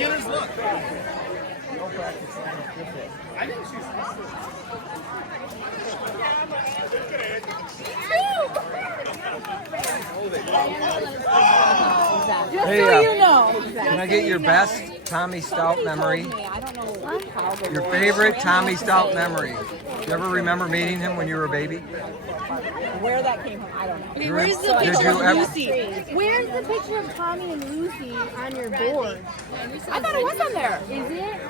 beginner's luck. Just Hey, so you know. Can I get your best Tommy Stout memory? Your favorite Tommy Stout memory? You ever remember meeting him when you were a baby? Where that came from, I don't know. Okay, where's the Did picture you of ever- Lucy? Where's the picture of Tommy and Lucy on your board? I thought it was on there. Is it?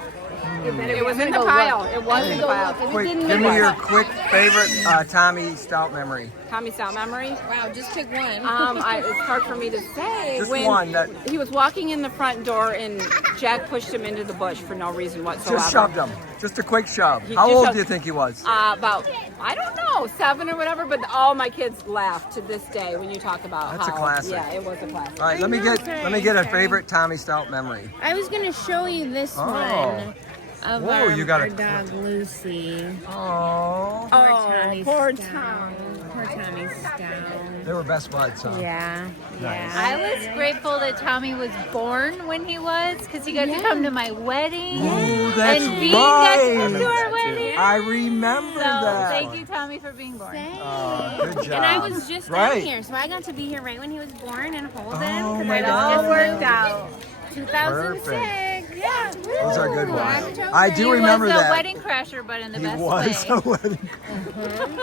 It was in the pile. It was in the pile. Quick, give me your quick favorite Tommy Stout memory. Tommy Stout memory. Wow, just pick one. It's hard for me to say. Just when one that- he was walking in the front door and Jack pushed him into the bush for no reason whatsoever. Just shoved him. Just a quick shove. He How just old shoved- do you think he was? About, I don't know, 7 or whatever, but all my kids laugh to this day when you talk about That's a how. classic. Yeah, it was a classic. All right, let me get a favorite Tommy Stout memory. I was gonna show you this Oh. one of Whoa, you got our a- dog Lucy. Oh, Poor Tommy. Poor Tommy Stout. they were best buds, huh? Yeah, Nice. I was grateful that Tommy was born when he was, because he got to come to my wedding. Ooh, that's and Bean got to come to right. our wedding. I remember So that. thank you, Tommy, for being born. Good job. And I was just right. down here, so I got to be here right when he was born and hold him. Oh 'cause my I God. just worked out. 2006. Yeah. Those are good ones. Woo. I do He remember was a that. wedding crasher, but in the He best was way. a wedding.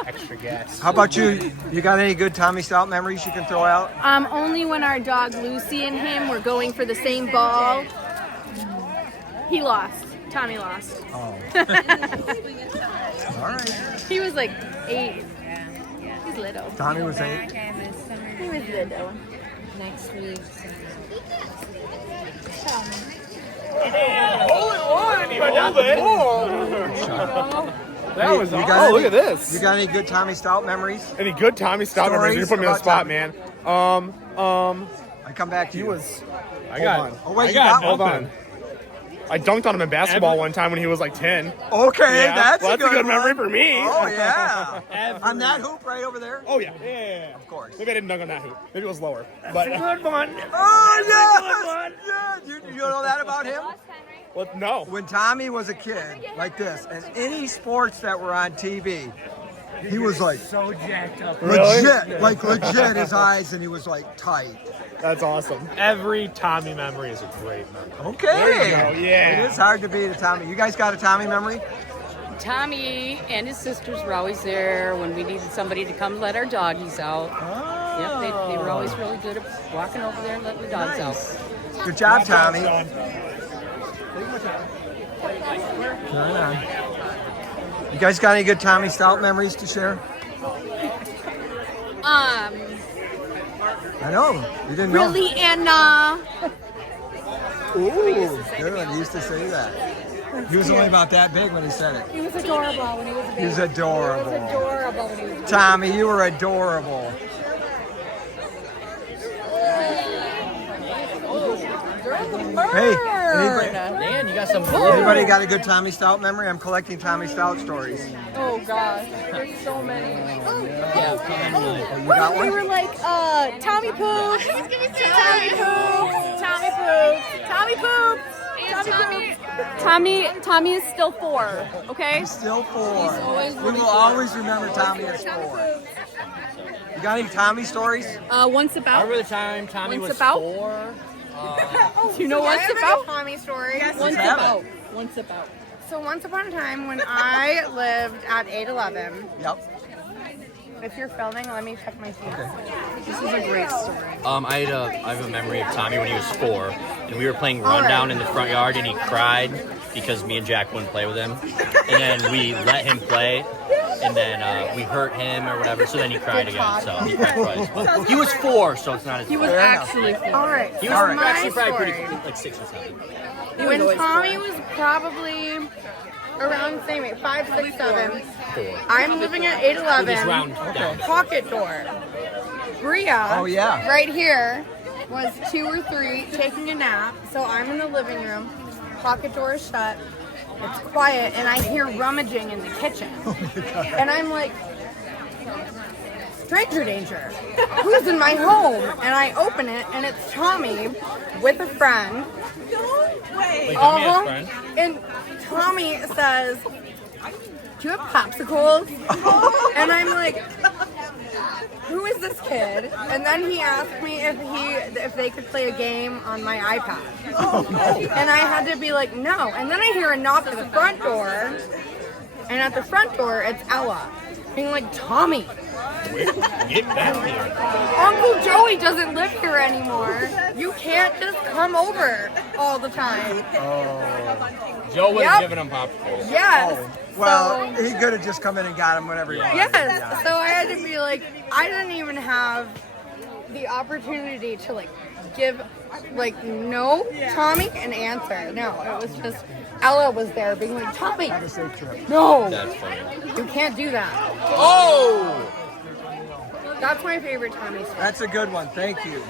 Extra gas. How about you? You got any good Tommy Stout memories you can throw out? Only when our dog Lucy and him were going for the same ball. He lost. Tommy lost. Oh. All right. He was like 8. He's little. Tommy was 8. He was little. Next week. That was You awesome. got Oh, look any- at this. You got any good Tommy Stout memories? Any good Tommy Stout memories? You Stories put me on the about spot, Tommy? man. I come back to you. I got. on. Oh, wait, I you got. got Hold one? on. I dunked on him in basketball one time when he was like 10. Okay, Yeah, that's well, a good memory one. for me. Oh yeah. On that hoop right over there. Oh yeah. Yeah. Of course. Maybe I didn't dunk on that hoop. Maybe it was lower. But good one. Oh yes. Yeah. You know that about him? Well, no. When Tommy was a kid, like this, and any sports that were on TV, he was like So jacked up. legit, like legit. His eyes, and he was like tight. That's awesome. Every Tommy memory is a great memory. Okay. There you go, yeah. It is hard to beat a Tommy. You guys got a Tommy memory? Tommy and his sisters were always there when we needed somebody to come let our doggies out. Oh. Yep, they were always really good at walking over there and letting the dogs Nice. out. Good job, Tommy. Right on. You guys got any good Tommy Stout memories to share? I know. You didn't know. Really, Anna? Ooh, good one. He used to say that. He was only about that big when he said it. He was adorable when he was a baby. He was adorable. He was adorable when he was a baby. Tommy, you were adorable. Hey, Man, you got some anybody got a good Tommy Stout memory? I'm collecting Tommy Stout stories. Oh gosh, there's so many. Oh, you got We one? were like, Tommy Poops, Tommy Poops, Tommy Poops, Tommy Poops, Tommy is still 4, okay? He's still 4. We will always remember Tommy as 4. You got any Tommy stories? Once I about. remember the time Tommy Once was about? 4. Do you know what's about? Tommy story. Once have about. Once about. So once upon a time when I lived at 811, Yep. if you're filming, let me check my feet. This is a great story. I have a memory of Tommy when he was 4, and we were playing Rundown in the front yard, and he cried because me and Jack wouldn't play with him. And then we let him play, and then we hurt him or whatever, so then he cried again. So he cried twice. But he was 4, so it's not his He was fault. actually 4. All right. He so was my actually probably story. pretty like 6 or 7. When Tommy was probably around the same age, 5, 6, 7. I'm living at With his round 811. down. Pocket door. Bria, Oh, yeah. right here, was 2 or 3 taking a nap. So I'm in the living room. Pocket door is shut. It's quiet, and I hear rummaging in the kitchen. And I'm like, stranger danger. Who's in my home? And I open it, and it's Tommy with a friend. Wait, Tommy has Uh-huh. friends? And Tommy says, "Do you have popsicles?" And I'm like, "Who is this kid?" And then he asked me if they could play a game on my iPad. And I had to be like, "No." And then I hear a knock at the front door, and at the front door it's Ella, being like, "Tommy, Get back here. Uncle Joey doesn't live here anymore. You can't just come over all the time." Joe was Yep. giving him popsicles. Yes. Well, he could have just come in and got him whenever he wanted. Yes. So I had to be like, I didn't even have the opportunity to like give like no Tommy an answer. No, it was just Ella was there being like, "Tommy, Have a safe trip. no, That's funny. you can't do that." Oh! That's my favorite Tommy story. That's a good one. Thank you.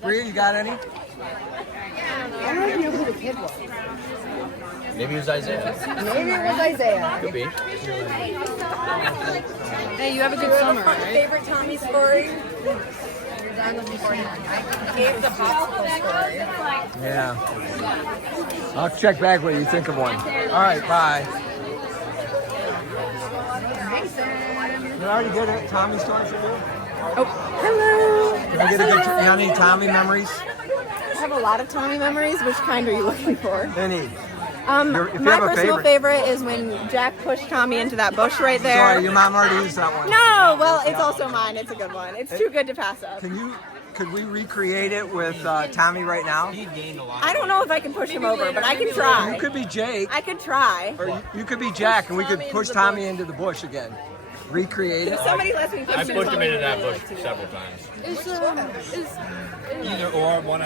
Bria, you got any? I don't even know who the kid was. Maybe it was Isaiah. Maybe it was Isaiah. Could be. Hey, you have a Do good you have summer, a right? favorite Tommy story? I'm looking for him. I gave the popsicle story. Yeah. I'll check back when you think of one. All right, bye. You already get a Tommy story for you? Oh, hello. Can I get a good, any Tommy memories? I have a lot of Tommy memories. Which kind are you looking for? Any? If you My have a personal favorite. favorite is when Jack pushed Tommy into that bush right there. Sorry, your mom already used that one. No, well, it's also mine. It's a good one. It's too good to pass up. Could we recreate it with Tommy right now? I don't know if I can push him over, but I can try. You could be Jake. I could try. Or you could be Jack, and we could push Tommy into the bush again. Recreate it. If somebody lets me push I him pushed him into that bush several times. Either or, one.